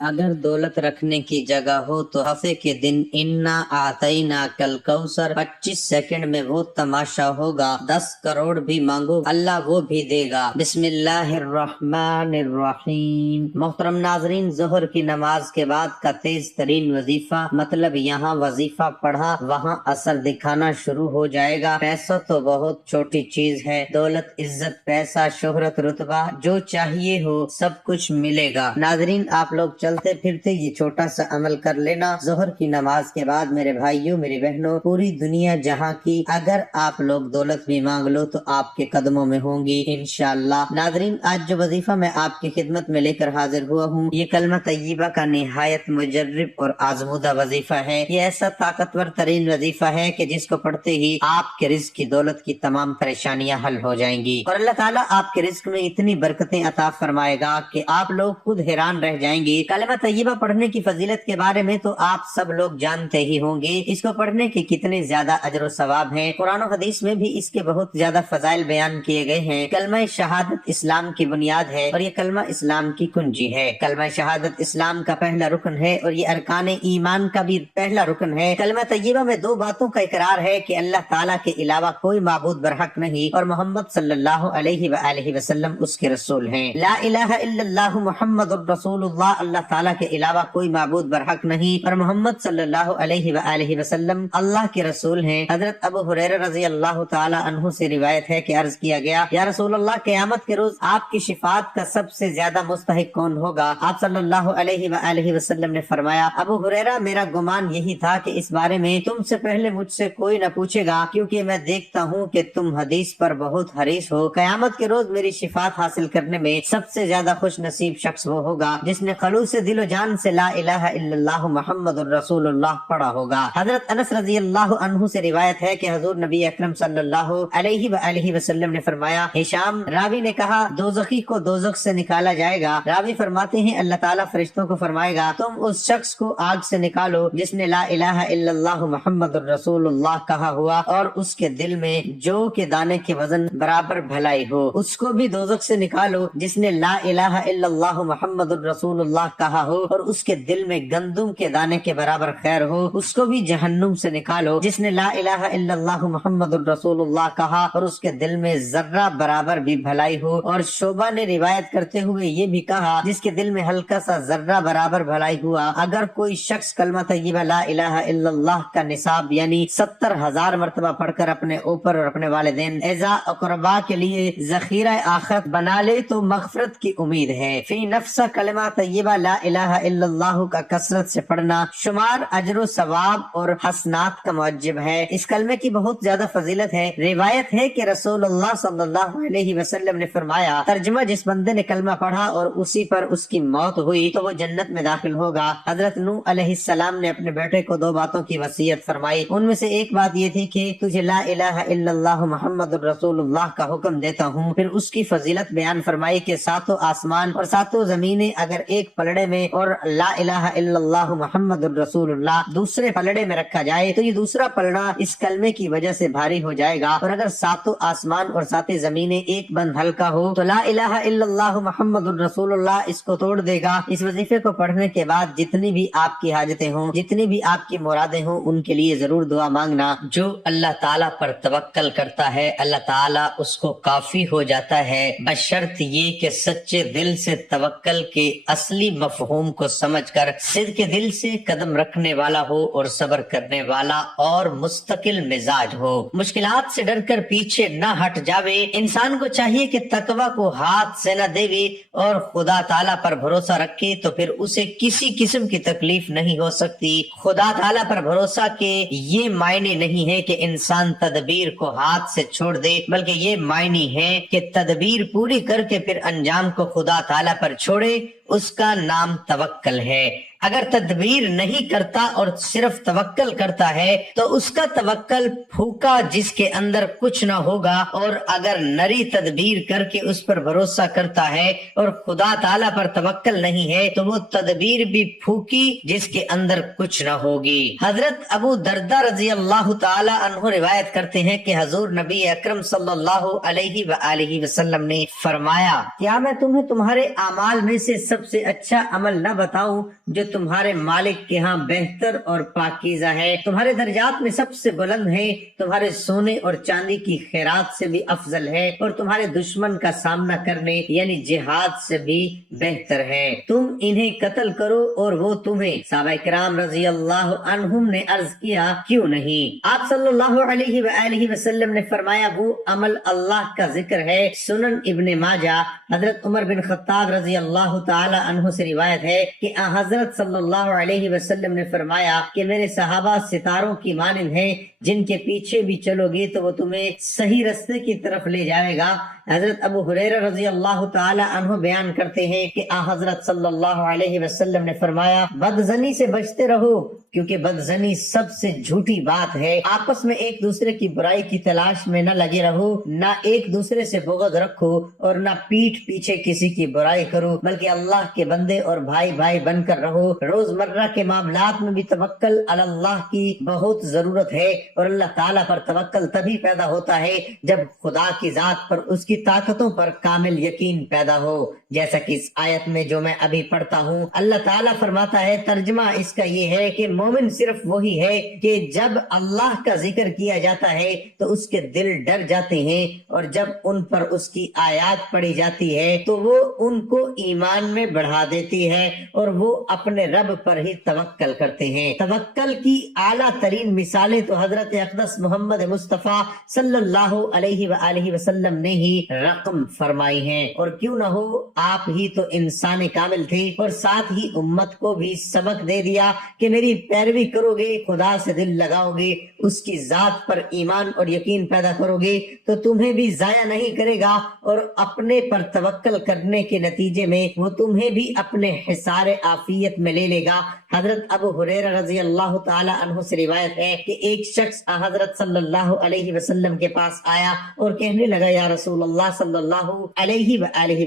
अगर दौलत रखने की जगह हो तो हफ्ते के दिन इन्ना आतईना कल कौसर 25 सेकंड में वो तमाशा होगा। 10 करोड़ भी मांगो अल्लाह वो भी देगा। बिस्मिल्लाहिर्रहमानिर्रहीम। मोहतरम नाजरीन, जोहर की नमाज के बाद का तेज तरीन वजीफा, मतलब यहाँ वजीफा पढ़ा वहाँ असर दिखाना शुरू हो जाएगा। पैसा तो बहुत छोटी चीज है, दौलत इज्जत पैसा शोहरत रुतबा जो चाहिए हो सब कुछ मिलेगा। नाजरीन, आप लोग चलते फिरते ये छोटा सा अमल कर लेना। जोहर की नमाज के बाद मेरे भाइयों मेरी बहनों, पूरी दुनिया जहाँ की अगर आप लोग दौलत भी मांग लो तो आपके कदमों में होंगी इंशाअल्लाह। नाजरीन, आज जो वजीफा मैं आपकी खिदमत में लेकर हाजिर हुआ हूँ, ये कलमा तय्यबा का निहायत मुजर्रिब और आजमूदा वजीफा है। ये ऐसा ताकतवर तरीन वजीफा है कि जिसको पढ़ते ही आपके रिज्क की दौलत की तमाम परेशानियां हल हो जाएंगी और अल्लाह ताला आपके रिज्क में इतनी बरकतें अता फरमाएगा कि आप लोग खुद हैरान रह जाएंगे। कलमा तय्यबा पढ़ने की फजीलत के बारे में तो आप सब लोग जानते ही होंगे। इसको पढ़ने के कितने ज्यादा अजर व सवाब हैं। कुरान और हदीस में भी इसके बहुत ज्यादा फजाइल बयान किए गए हैं। कलमा शहादत इस्लाम की बुनियाद है और ये कलमा इस्लाम की कुंजी है। कलमा शहादत इस्लाम का पहला रुकन है और ये अरकान ईमान का भी पहला रुकन है। कलमा तय्यबा में दो बातों का इकरार है कि अल्लाह ताला के अलावा कोई माबूद बरहक नहीं और मोहम्मद सल्लल्लाहु अलैहि वसल्लम उसके रसूल हैं। ला इलाहा इल्लल्लाहु मुहम्मदुर रसूलुल्लाह, अल्लाह ताला के अलावा कोई माबूद बरहक नहीं और मोहम्मद सल्लल्लाहु अलैहि वसल्लम अल्लाह के रसूल हैं। हजरत अबू हुरैरा रज़ी अल्लाह ताला अन्हु से रिवायत है कि अर्ज किया गया, या रसूल अल्लाह, क़यामत के रोज आपकी शिफात का सबसे ज्यादा मुस्तहिक कौन होगा? आप सल्लल्लाहु अलैहि वसल्लम ने फरमाया, अबू हुरैरा, मेरा गुमान यही था कि इस बारे में तुमसे पहले मुझसे कोई न पूछेगा, क्योंकि मैं देखता हूँ कि तुम हदीस पर बहुत हरीस हो। क़यामत के रोज मेरी शिफात हासिल करने में सबसे ज्यादा खुश नसीब शख्स वो होगा जिसने खलूस दिलो जान से ला इलाहा इल्लल्लाह मुहम्मदुर रसूलुल्लाह पढ़ा होगा। हजरत अनस रज़ी अल्लाह अन्हु से रिवायत है कि हुजूर नबी अकरम सल्लल्लाहु अलैहि वसल्लम ने फरमाया, हिशाम रावी ने कहा, दोज़खी को दोज़ख से निकाला जाएगा। रावी फरमाते हैं, अल्लाह ताला फरिश्तों को फरमाएगा, तुम उस शख्स को आग से निकालो जिसने ला इलाहा इल्लल्लाह मुहम्मदुर रसूलुल्लाह कहा हुआ और उसके दिल में जौ के दाने के वजन बराबर भलाई हो। उसको भी दोज़ख से निकालो जिसने ला इलाहा इल्लल्लाह मुहम्मदुर रसूलुल्लाह कहा हो और उसके दिल में गंदुम के दाने के बराबर खैर हो। उसको भी जहन्नुम से निकालो जिसने ला इलाहा इल्लल्लाह मुहम्मदुर रसूलुल्लाह कहा और उसके दिल में जर्रा बराबर भी भलाई हो। और शोबा ने रिवायत करते हुए ये भी कहा, जिसके दिल में हल्का सा जर्रा बराबर भलाई हुआ। अगर कोई शख्स कलमा तय्यबा ला इलाहा इल्लल्लाह का निसाब यानी 70,000 मरतबा पढ़कर अपने ऊपर और अपने वालिदैन एजा अक़रबा के लिए जखीरा आखिरत बना ले तो मग़फ़िरत की उम्मीद है। फी नफ्सा कलमा तय्यबा ला इलाहा इल्लल्लाह का कसरत से पढ़ना शुमार अजर सवाब और हसनात का मुअज्जिब है। इस कलमे की बहुत ज्यादा फजीलत है। रिवायत है कि रसूलुल्लाह सल्लल्लाहु अलैहि वसल्लम ने फरमाया, तर्जुमा, जिस बंदे ने कलमा पढ़ा और उसी पर उसकी मौत हुई तो वो जन्नत में दाखिल होगा। हजरत नूह अलैहिस्सलाम ने अपने बेटे को दो बातों की वसीयत फरमाई। उनमें से एक बात ये थी कि तुझे ला इलाहा इल्लल्लाह मुहम्मदुर रसूलुल्लाह का हुक्म देता हूँ। फिर उसकी फजीलत बयान फरमाई कि सातों आसमान और सातों जमीनें अगर एक पलड़े में और ला इलाहा इल्लल्लाह मुहम्मदुर रसूलुल्लाह दूसरे पलड़े में रखा जाए तो ये दूसरा पलड़ा इस कलमे की वजह से भारी हो जाएगा। और अगर सातों आसमान और सातों जमीनें एक बंद हल्का हो तो ला इलाहा इल्लल्लाह मुहम्मदुर रसूलुल्लाह इसको तोड़ देगा। इस वजीफे को पढ़ने के बाद जितनी भी आपकी हाजतें हों, जितनी भी आपकी मुरादें हों, उनके लिए जरूर दुआ मांगना। जो अल्लाह ताला पर तवक्कल करता है अल्लाह ताला उसको काफी हो जाता है, बशर्त ये कि सच्चे दिल से तवक्कल के असली मफहूम को समझकर सिद्ध के दिल से कदम रखने वाला हो और सब्र करने वाला और मुस्तकिल मिजाज हो। मुश्किलात से डरकर पीछे न हट जावे। इंसान को चाहिए कि तकवा को हाथ से न देवे और खुदा ताला पर भरोसा रखे तो फिर उसे किसी किस्म की तकलीफ नहीं हो सकती। खुदा ताला पर भरोसा के ये मायने नहीं है कि इंसान तदबीर को हाथ से छोड़ दे, बल्कि ये मायने है कि तदबीर पूरी करके फिर अंजाम को खुदा ताला पर छोड़े। उसका नाम तवक्कल है। अगर तदबीर नहीं करता और सिर्फ तवक्कल करता है तो उसका तवक्कल फूका जिसके अंदर कुछ न होगा, और अगर नरी तदबीर करके उस पर भरोसा करता है और खुदा ताला पर तवक्कल नहीं है तो वो तदबीर भी फूकी जिसके अंदर कुछ न होगी। हजरत अबू दर्दा रजी अल्लाह ताला अन्हु रिवायत करते हैं कि हजूर नबी अकरम सल्लल्लाहु अलैहि वसल्लम ने फरमाया, क्या मैं तुम्हें तुम्हारे अमाल में से सबसे अच्छा अमल न बताऊं जो तुम्हारे मालिक के यहाँ बेहतर और पाकीज़ा है, तुम्हारे दर्जात में सबसे बुलंद है, तुम्हारे सोने और चांदी की खैरात से भी अफजल है और तुम्हारे दुश्मन का सामना करने यानी जिहाद से भी बेहतर है। तुम इन्हें कत्ल करो और वो तुम्हें। सहाबा किराम रजी अल्लाह अन्हुम ने अर्ज किया, क्यों नहीं? आप सल्लल्लाहु अलैहि वसल्लम ने फरमाया, वो अमल अल्लाह का जिक्र है। सुनन इब्ने माजा। हजरत उमर बिन खत्ताब रजी अल्लाह ताला अन्हु से रिवायत है कि हजरत सल्लल्लाहु अलैहि वसल्लम ने फरमाया कि मेरे सहाबा सितारों की मानिंद हैं, जिनके पीछे भी चलोगे तो वो तुम्हें सही रास्ते की तरफ ले जाएगा। हजरत अबू हुरैरा रजी अल्लाह ताला अन्हु बयान करते हैं कि हजरत सल्लल्लाहु अलैहि वसल्लम ने फरमाया, बदजनी से बचते रहो क्योंकि बदजनी सबसे झूठी बात है। आपस में एक दूसरे की बुराई की तलाश में न लगे रहो, न एक दूसरे से बुग़्ज़ रखो और न पीठ पीछे किसी की बुराई करो, बल्कि अल्लाह के बंदे और भाई भाई बनकर रहो। रोजमर्रा के मामलात में भी तवक्कल अल्लाह की बहुत जरूरत है और अल्लाह ताला पर तवक्कल तभी पैदा होता है जब खुदा की जात पर, उसकी ताकतों पर कामिल यकीन पैदा हो। जैसा कि इस आयत में जो मैं अभी पढ़ता हूँ, अल्लाह ताला फरमाता है, तर्जमा इसका ये है कि मोमिन सिर्फ वही है कि जब अल्लाह का जिक्र किया जाता है तो उसके दिल डर जाते हैं और जब उन पर उसकी आयत पढ़ी जाती है तो वो उनको ईमान में बढ़ा देती है और वो अपने रब पर ही तवक्कल करते हैं। तवक्कल की आला तरीन मिसालें तो हजरत अक़दस मोहम्मद मुस्तफ़ा सल्लल्लाहु अलैहि वसल्लम ने ही रकम फरमाई हैं। और क्यों न हो, आप ही तो इंसान कामिल थे और साथ ही उम्मत को भी सबक दे दिया कि मेरी पैरवी करोगे, खुदा से दिल लगाओगे, उसकी जात पर ईमान और यकीन पैदा करोगे तो तुम्हें भी जाया नहीं करेगा और अपने पर तवक्कल करने के नतीजे में वो तुम्हें भी अपने हिसार आफियत में ले लेगा। हजरत अबू हुरैरा रजी अल्लाह ताला अन्हु से रिवायत है कि एक शख्स हजरत सल्लल्लाहु अलैहि वसल्लम के पास आया और कहने लगा, या रसूल अल्लाह सल्लल्लाहु अलैहि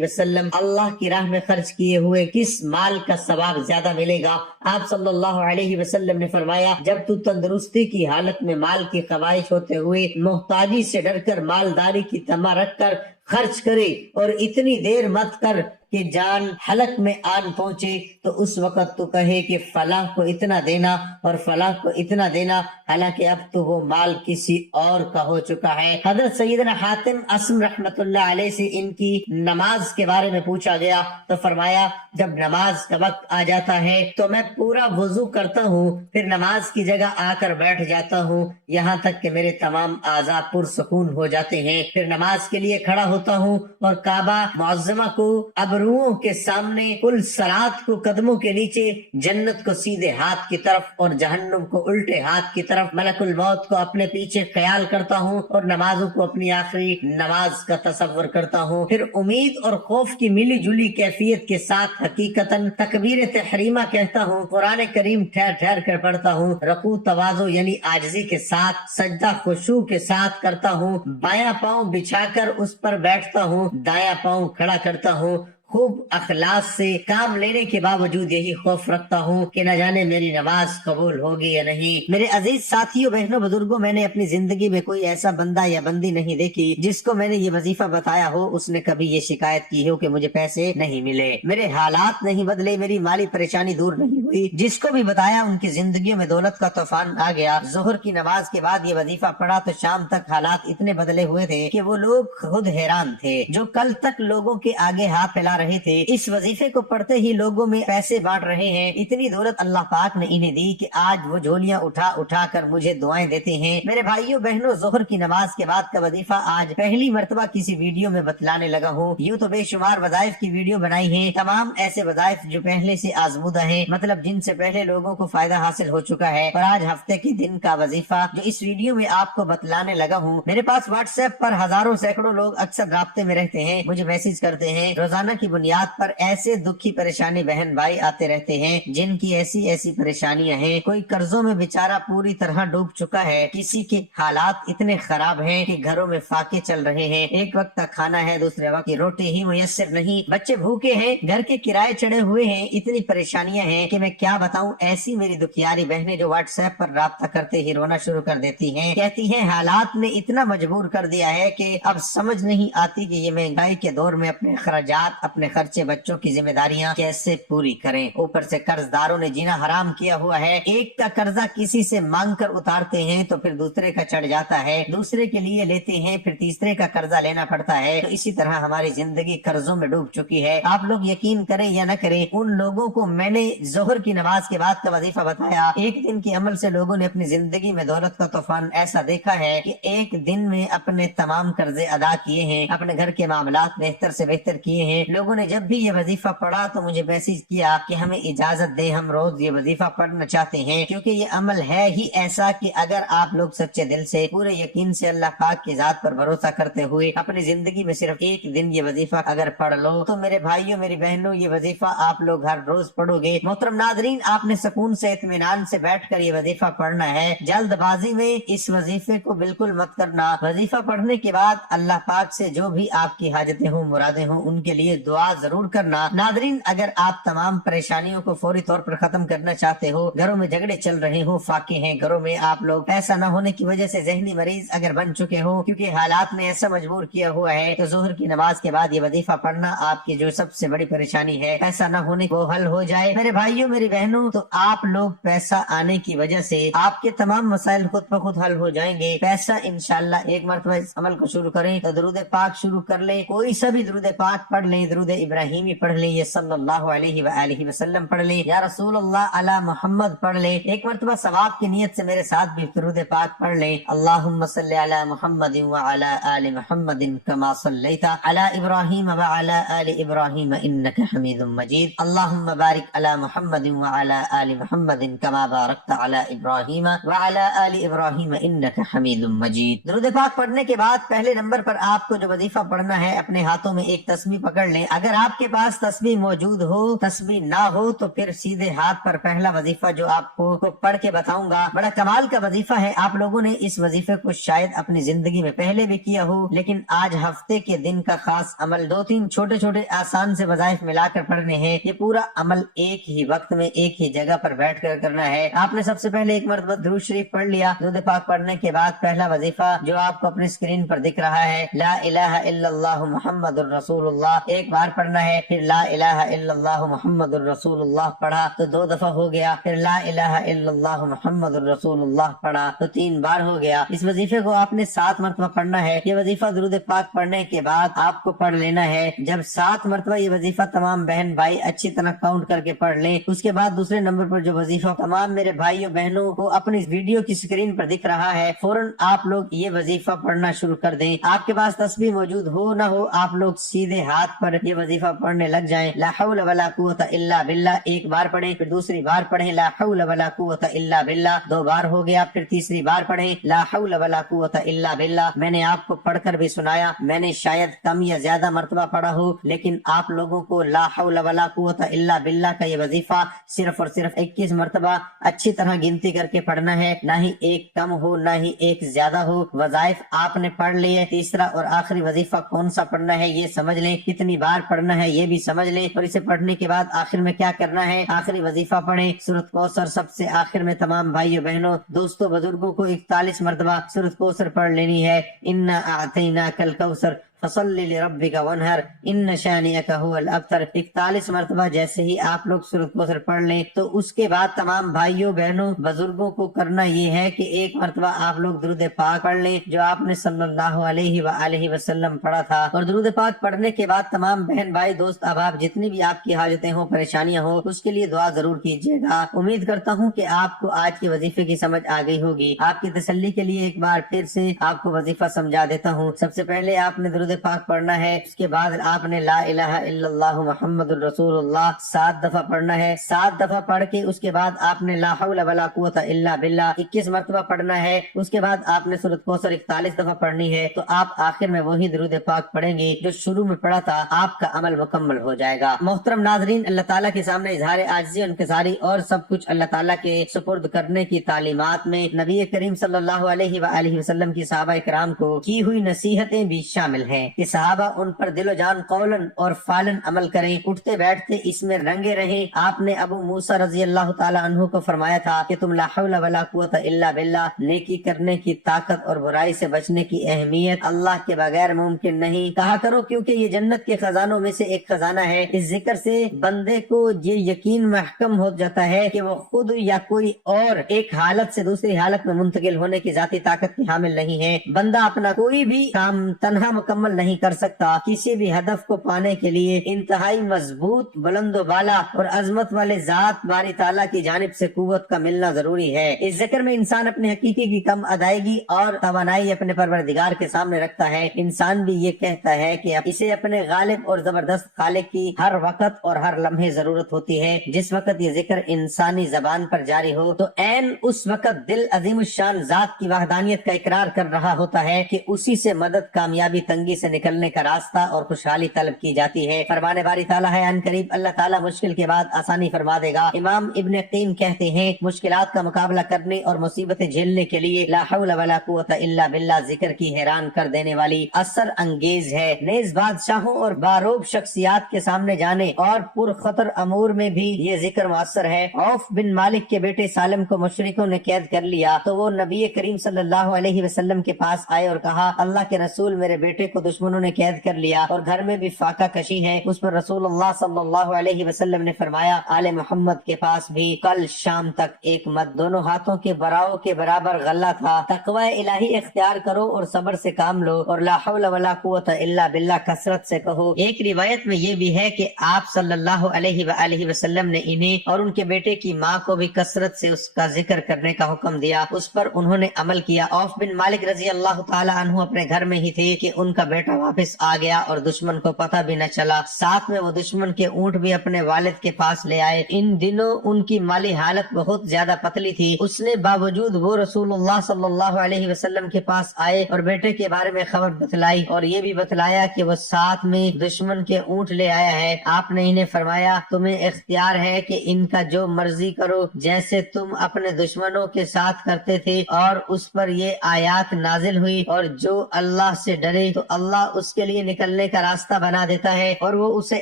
वसल्लम, अल्लाह की राह में खर्च किए हुए किस माल का सवाब ज्यादा मिलेगा? आप सल्लल्लाहु अलैहि वसल्लम ने फरमाया, जब तू तंदुरुस्ती की हालत में माल की ख्वाहिश होते हुए मोहताजी से डरकर मालदारी की तमा रख कर खर्च करे और इतनी देर मत कर कि जान हलक में आन पहुंचे तो उस वक्त तो कहे कि फलां को इतना देना और फलां को इतना देना, हालांकि अब तो वो माल किसी और का हो चुका है। हजरत सैयदना हातिम असम रहमतुल्लाह अलैह से इनकी नमाज के बारे में पूछा गया तो फरमाया, जब नमाज का वक्त आ जाता है तो मैं पूरा वुजू करता हूँ, फिर नमाज की जगह आकर बैठ जाता हूँ, यहाँ तक कि मेरे तमाम आज़ा पुरसुकून हो जाते हैं। फिर नमाज के लिए खड़ा होता हूँ और काबा मुअज़्ज़मा को अबरुओं के सामने, कुल सलात को कदमों के नीचे, जन्नत को सीधे हाथ की तरफ और जहन्नुम को उल्टे हाथ की तरफ, मलकुल मौत को अपने पीछे ख्याल करता हूँ और नमाजों को अपनी आखिरी नमाज का तसव्वुर करता हूँ। फिर उम्मीद और खौफ की मिली जुली कैफियत के साथ हकीकतन तकबीर तहरीमा कहता हूँ, कुरान करीम ठहर ठहर कर पढ़ता हूँ, रकू तवाज़ु यानी आजिज़ी के साथ, सजदा खुशू के साथ करता हूँ, बायां पाँव बिछाकर उस पर बैठता हूँ, दायां पाँव खड़ा करता हूँ, खूब अखलास से काम लेने के बावजूद यही खौफ रखता हूँ कि न जाने मेरी नमाज कबूल होगी या नहीं। मेरे अजीज साथियों, बहनों, बुजुर्गों, मैंने अपनी जिंदगी में कोई ऐसा बंदा या बंदी नहीं देखी जिसको मैंने ये वजीफा बताया हो उसने कभी ये शिकायत की हो कि मुझे पैसे नहीं मिले, मेरे हालात नहीं बदले, मेरी माली परेशानी दूर नहीं हुई। जिसको भी बताया उनकी जिंदगी में दौलत का तूफान आ गया। जोहर की नमाज के बाद ये वजीफा पढ़ा तो शाम तक हालात इतने बदले हुए थे कि वो लोग खुद हैरान थे। जो कल तक लोगों के आगे हाथ फैला रहे थे, इस वजीफे को पढ़ते ही लोगों में पैसे बांट रहे हैं। इतनी दौलत अल्लाह पाक ने इन्हें दी कि आज वो झोलियां उठा उठा कर मुझे दुआएं देते हैं। मेरे भाइयों बहनों, जोहर की नमाज के बाद का वजीफा आज पहली मर्तबा किसी वीडियो में बतलाने लगा हूँ। यूँ तो बेशुमार वज़ाइफ की वीडियो बनाई है, तमाम ऐसे वज़ाइफ जो पहले से आजमूदा है, मतलब जिनसे पहले लोगों को फायदा हासिल हो चुका है। और आज हफ्ते के दिन का वजीफा जो इस वीडियो में आपको बतलाने लगा हूँ। मेरे पास व्हाट्सएप पर हजारों सैकड़ों लोग अक्सर राब्ते में रहते हैं, मुझे मैसेज करते हैं, रोजाना की बुनियाद पर ऐसे दुखी परेशानी बहन भाई आते रहते हैं जिनकी ऐसी ऐसी परेशानियां हैं। कोई कर्जों में बेचारा पूरी तरह डूब चुका है, किसी के हालात इतने खराब हैं कि घरों में फाके चल रहे हैं, एक वक्त का खाना है, दूसरे वक्त की रोटी ही मुयस्सर नहीं, बच्चे भूखे हैं, घर के किराए चढ़े हुए हैं, इतनी परेशानियां हैं कि मैं क्या बताऊं। ऐसी मेरी दुखियारी बहनें जो व्हाट्सएप पर राब्ता करते ही रोना शुरू कर देती हैं, कहती हैं हालात ने इतना मजबूर कर दिया है कि अब समझ नहीं आती कि ये महंगाई के दौर में अपने खर्चात, अपने खर्चे, बच्चों की जिम्मेदारियां कैसे पूरी करें। ऊपर से कर्जदारों ने जीना हराम किया हुआ है, एक का कर्जा किसी से मांग कर उतारते हैं तो फिर दूसरे का चढ़ जाता है, दूसरे के लिए लेते हैं फिर तीसरे का कर्जा लेना पड़ता है। तो इसी तरह हमारी जिंदगी कर्जों में डूब चुकी है। आप लोग यकीन करें या न करें, उन लोगों को मैंने जोहर की नमाज के बाद का वजीफा बताया, एक दिन के अमल से लोगों ने अपनी जिंदगी में दौलत का तूफान ऐसा देखा है कि एक दिन में अपने तमाम कर्जे अदा किए हैं, अपने घर के मामलात बेहतर से बेहतर किए हैं। लोगों ने जब भी ये वजीफा पढ़ा तो मुझे मैसेज किया कि हमें इजाजत दे, हम रोज ये वजीफा पढ़ना चाहते हैं, क्योंकि ये अमल है ही ऐसा कि अगर आप लोग सच्चे दिल से पूरे यकीन से अल्लाह पाक की जात पर भरोसा करते हुए अपनी जिंदगी में सिर्फ एक दिन ये वजीफा अगर पढ़ लो तो मेरे भाइयों मेरी बहनों ये वजीफा आप लोग हर रोज पढ़ोगे। मोहतरम नादरीन, आपने सुकून से इत्मीनान से बैठकर ये वजीफा पढ़ना है, जल्दबाजी में इस वजीफे को बिल्कुल मत करना। वजीफा पढ़ने के बाद अल्लाह पाक से जो भी आपकी हाजतें हो, मुरादें हो, उनके लिए दुआ जरूर करना। नादरीन, अगर आप तमाम परेशानियों को फौरी तौर पर खत्म करना चाहते हो, घरों में झगड़े चल रहे हो, फाके हैं घरों में, आप लोग पैसा न होने की वजह से जहनी मरीज अगर बन चुके हो क्योंकि हालात ने ऐसा मजबूर किया हुआ है, तो जोहर की नमाज के बाद ये वजीफा पढ़ना आपकी जो सबसे बड़ी परेशानी है पैसा न होने को हल हो जाए। मेरे भाइयों मेरी बहनों, तो आप लोग पैसा आने की वजह से आपके तमाम मसाइल खुद ब खुद हल हो जाएंगे। पैसा इंशाल्लाह, एक मरतबा इस अमल को शुरू करें तो दरूद पाक शुरू कर ले, कोई सा भी दरूद पाक पढ़ ले, दरूद इब्राहिमी पढ़ ले, ये सल्लल्लाहु अलैहि वआलिहि वसल्लम पढ़ ले, या रसूल अल्लाह अला मोहम्मद पढ़ ले, एक मरतबा सवाब की नियत से मेरे साथ भी दरूद पाक पढ़ ले। अल्लाहुम्मा सल्ली अला मुहम्मदिन व अला आलि मुहम्मदिन कमा सल्लैता अला इब्राहीम व अला आलि इब्राहीम इन्नका हमीदुम मजीद। अल्लाहुम्मा बारिक अला मुहम्मदिन व अला आलि मुहम्मदिन कमा बारकता अला इब्राहीम व अला आलि इब्राहीम इन्नका हमीदुम मजीद। दरूद पाक पढ़ने के बाद पहले नंबर पर आपको जो वजीफा पढ़ना है, अपने हाथों में एक तस्बीह पकड़ लें। अगर आपके पास तस्बीह मौजूद हो, तस्बीह ना हो तो फिर सीधे हाथ पर पहला वजीफा जो आपको पढ़ के बताऊंगा, बड़ा कमाल का वजीफा है। आप लोगों ने इस वजीफे को शायद अपनी जिंदगी में पहले भी किया हो, लेकिन आज हफ्ते के दिन का खास अमल, 2-3 छोटे छोटे आसान से वजाइफ मिलाकर पढ़ने हैं। ये पूरा अमल एक ही वक्त में एक ही जगह पर बैठ कर करना है। आपने सबसे पहले एक मरतबा दुरूद शरीफ पढ़ लिया। दुरूद पाक पढ़ने के बाद पहला वजीफा जो आपको अपनी स्क्रीन पर दिख रहा है, ला इलाहा इल्लल्लाह मुहम्मदुर रसूलुल्लाह, एक बार पढ़ना है। फिर ला इलाहा इल्लल्लाह मुहम्मदुर रसूलुल्लाह पढ़ा तो 2 दफा हो गया। फिर ला इलाहा इल्लल्लाह मुहम्मदुर रसूलुल्लाह पढ़ा तो 3 बार हो गया। इस वजीफे को आपने 7 मरतबा पढ़ना है। ये वजीफा दुरूद पाक पढ़ने के बाद आपको पढ़ लेना है। जब 7 मरतबा ये वजीफा तमाम बहन भाई अच्छी तरह काउंट करके पढ़ लें, उसके बाद दूसरे नंबर पर जो वजीफा तमाम मेरे भाइयों बहनों को अपनी वीडियो की स्क्रीन पर दिख रहा है, फौरन आप लोग ये वजीफा पढ़ना शुरू कर दें। आपके पास तस्बीह मौजूद हो ना हो, आप लोग सीधे हाथ पर ये वजीफा पढ़ने लग जाएं। ला हौला वला कुव्वता इल्ला बिल्लाह, एक बार पढ़ें, फिर दूसरी बार पढ़ें ला हौला वला कुव्वता इल्ला बिल्लाह, 2 बार हो गया। फिर तीसरी बार पढ़ें ला हौला वला कुव्वता इल्ला बिल्लाह। मैंने आपको पढ़कर भी सुनाया, मैंने शायद कम या ज्यादा मरतबा पढ़ा हो, लेकिन आप लोगों को ला हौला वला कुव्वता इल्ला बिल्लाह का ये वजीफा सिर्फ और सिर्फ 21 मरतबा अच्छी तरह गिनती करके पढ़ना है। ना ही एक कम हो ना ही एक ज्यादा हो। वजाइफ आपने पढ़ लिए, तीसरा और आखिरी वजीफा कौन सा पढ़ना है ये समझ लें, कितनी बार पढ़ना है ये भी समझ लें, और इसे पढ़ने के बाद आखिर में क्या करना है, आखिरी वजीफा पढ़ें सूरत कौसर। सबसे आखिर में तमाम भाइयों बहनों दोस्तों बुजुर्गों को 41 मरतबा सूरत कौसर पढ़ लेनी है। इन्ना आतैना कल कौसर फसल्लि लिरब्बिका वनहर इन्न शानिअका हुवल अब्तर। 41 मरतबा जैसे ही आप लोग सूरत कौसर पढ़ लें तो उसके बाद तमाम भाइयों बहनों बुजुर्गों को करना ये है कि एक मरतबा आप लोग दुरूद पाक पढ़ लें जो आपने सल्लल्लाहु अलैहि वसल्लम पढ़ा था। और दुरूद पाक पढ़ने के बाद तमाम बहन भाई दोस्त अहबाब जितनी भी आपकी हाजतें हो, परेशानियां हो, उसके लिए दुआ जरूर कीजिएगा। उम्मीद करता हूँ कि आपको आज के वजीफे की समझ आ गई होगी। आपकी तसल्ली के लिए एक बार फिर से आपको वजीफा समझा देता हूँ। सबसे पहले आपने दुरूद درود پاک پڑھنا ہے. اس کے بعد آپ نے لا الہ الا اللہ محمد الرسول اللہ 7 دفعہ پڑھنا ہے. 7 دفعہ پڑھ کے اس کے بعد آپ نے لا حول ولا قوت الا باللہ 21 مرتبہ پڑھنا ہے. اس کے بعد آپ نے سورۃ کوثر 41 دفعہ پڑھنی ہے. تو آپ آخر میں وہی درود پاک پڑھیں گے جو شروع میں پڑھا تھا. آپ کا عمل مکمل ہو جائے گا. محترم ناظرین، اللہ تعالیٰ کے سامنے اظہار عاجزی انکساری اور سب کچھ اللہ تعالیٰ کے سپرد کرنے کی تعلیمات میں نبی کریم صلی اللہ علیہ وآلہ وسلم کی صحابہ کرام کو کی ہوئی نصیحتیں بھی شامل ہیں کہ صحابہ ان پر دل و جان قولاً اور فعلاً عمل کریں، اٹھتے بیٹھتے اس میں رنگے رہیں. آپ نے ابو موسیٰ رضی اللہ تعالیٰ عنہ کو فرمایا تھا کہ تم لا حول ولا قوت الا باللہ، نیکی کرنے کی طاقت اور برائی سے بچنے کی اہمیت اللہ کے بغیر ممکن نہیں کہا کرو، کیونکہ یہ جنت کے خزانوں میں سے ایک خزانہ ہے. اس ذکر سے بندے کو یہ یقین محکم ہو جاتا ہے کہ وہ خود یا کوئی اور ایک حالت سے دوسری حالت میں منتقل ہونے کی ذاتی طاقت کی حامل نہیں ہے. بندہ اپنا کوئی بھی کام تنہا مکمل نہیں کر سکتا. کسی بھی ہدف کو پانے کے لیے انتہائی مضبوط، بلند و بالا اور عظمت والے ذات باری تعالیٰ کی جانب سے قوت کا ملنا ضروری ہے. اس ذکر میں انسان اپنے حقیقی کی کم ادائیگی اور توانائی اپنے پروردگار کے سامنے رکھتا ہے. انسان بھی یہ کہتا ہے کہ اسے اپنے غالب اور زبردست خالق کی ہر وقت اور ہر لمحے ضرورت ہوتی ہے. جس وقت یہ ذکر انسانی زبان پر جاری ہو تو عین اس وقت دل عظیم الشان ذات کی وحدانیت کا اقرار کر رہا ہوتا ہے کہ اسی سے مدد، کامیابی، تنگی سے نکلنے کا راستہ اور خوشحالی طلب کی جاتی ہے. فرمان باری تعالیٰ ہے ان قریب اللہ تعالیٰ مشکل کے بعد آسانی فرما دے گا. امام ابن قیم کہتے ہیں مشکلات کا مقابلہ کرنے اور مصیبتیں جھیلنے کے لیے لا حول ولا قوت الا باللہ ذکر کی حیران کر دینے والی اثر انگیز ہے. نیز بادشاہوں اور باروب شخصیات کے سامنے جانے اور پرخطر امور میں بھی یہ ذکر مؤثر ہے. عوف بن مالک کے بیٹے سالم کو مشرکوں نے قید کر لیا تو وہ نبی کریم صلی اللہ علیہ وسلم کے پاس آئے اور کہا اللہ کے رسول، میرے بیٹے کو دشمنوں نے قید کر لیا اور گھر میں بھی فاقہ کشی ہے. اس پر رسول اللہ صلی اللہ علیہ وسلم نے فرمایا آل محمد کے پاس بھی کل شام تک ایک مد دونوں ہاتھوں کے براؤ کے برابر غلہ تھا. تقوی الہی اختیار کرو اور صبر سے کام لو اور لا حول ولا قوت الا باللہ کثرت سے کہو. ایک روایت میں یہ بھی ہے کہ آپ صلی اللہ علیہ وآلہ وسلم نے انہیں اور ان کے بیٹے کی ماں کو بھی کثرت سے اس کا ذکر کرنے کا حکم دیا. اس پر انہوں نے عمل کیا. عوف بن مالک رضی اللہ تعالی عنہ اپنے گھر میں ہی تھے کہ ان کا بیٹا واپس آ گیا اور دشمن کو پتہ بھی نہ چلا. ساتھ میں وہ دشمن کے اونٹ بھی اپنے والد کے پاس لے آئے. ان دنوں ان کی مالی حالت بہت زیادہ پتلی تھی. اس نے باوجود وہ رسول اللہ صلی اللہ علیہ وسلم کے پاس آئے اور بیٹے کے بارے میں خبر بتلائی اور یہ بھی بتلایا کہ وہ ساتھ میں دشمن کے اونٹ لے آیا ہے. آپ نے انہیں فرمایا تمہیں اختیار ہے کہ ان کا جو مرضی کرو، جیسے تم اپنے دشمنوں کے ساتھ کرتے تھے. اور اس پر یہ آیات نازل ہوئی اور جو اللہ سے ڈرے تو اللہ اس کے لیے نکلنے کا راستہ بنا دیتا ہے اور وہ اسے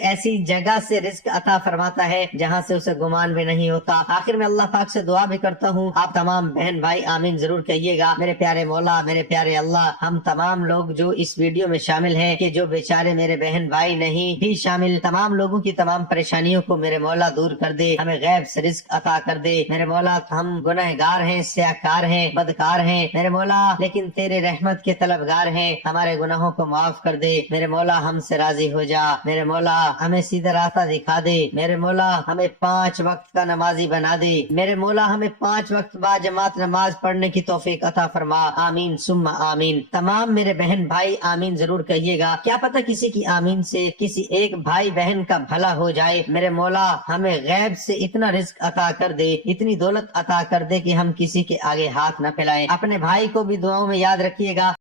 ایسی جگہ سے رزق عطا فرماتا ہے جہاں سے اسے گمان بھی نہیں ہوتا. آخر میں اللہ پاک سے دعا بھی کرتا ہوں، آپ تمام بہن بھائی آمین ضرور کہیے گا. میرے پیارے مولا، میرے پیارے اللہ، ہم تمام لوگ جو اس ویڈیو میں شامل ہیں کہ جو بیچارے میرے بہن بھائی نہیں بھی شامل، تمام لوگوں کی تمام پریشانیوں کو میرے مولا دور کر دے، ہمیں غیب سے رزق عطا کر دے. میرے مولا ہم گنہگار ہیں، سیاہکار ہیں، بدکار ہیں میرے مولا، لیکن تیرے رحمت کے طلبگار ہیں. ہمارے گناہوں کو معاف کر دے میرے مولا، ہم سے راضی ہو جا میرے مولا، ہمیں سیدھا راستہ دکھا دے میرے مولا، ہمیں 5 وقت کا نمازی بنا دے میرے مولا، ہمیں 5 وقت با جماعت نماز پڑھنے کی توفیق عطا فرما. آمین ثم آمین. تمام میرے بہن بھائی آمین ضرور کہیے گا. کیا پتہ کسی کی آمین سے کسی ایک بھائی بہن کا بھلا ہو جائے. میرے مولا ہمیں غیب سے اتنا رزق عطا کر دے، اتنی دولت عطا کر دے کہ ہم کسی کے آگے ہاتھ نہ پھیلائیں. اپنے بھائی کو بھی دعاؤں میں یاد رکھیے گا.